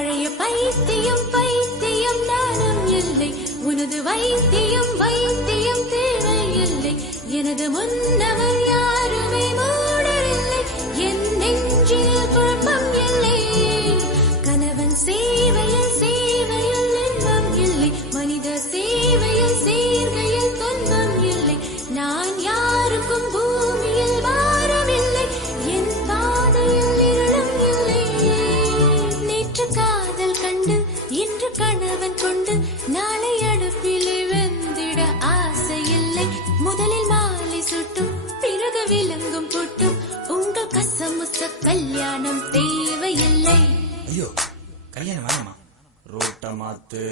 பழைய பைத்தியம் பைத்தியம் நானும் இல்லை, உனது வைத்தியம் வைத்தியம் தேவையில்லை, எனது முன்னவர் யாருமே மூடரில்லை, என் நெஞ்சில் குழப்பம் இல்லை, கணவன் சேவையில் சேவையில் இன்பம் இல்லை, மனித சேவையில் சேர்கையில் துன்பம் இல்லை, நான் யாருக்கும் பூமியில் வாரமில்லை, என் பாதையில் இருளும் இல்லை, நேற்று காதல் கண்டு இன்று கணவன் கொண்டு நாளை அடுப்பிலே வெந்திட ஆசை இல்லை, முதலில் மாலை சுட்டும் பிறகு விலங்கும் புட்டும் உங்கள் கசமுச கல்யாணம் தேவையில்லை. ஐயோ கல்யாணம் வேணாமா, ரோட்ட மாத்து.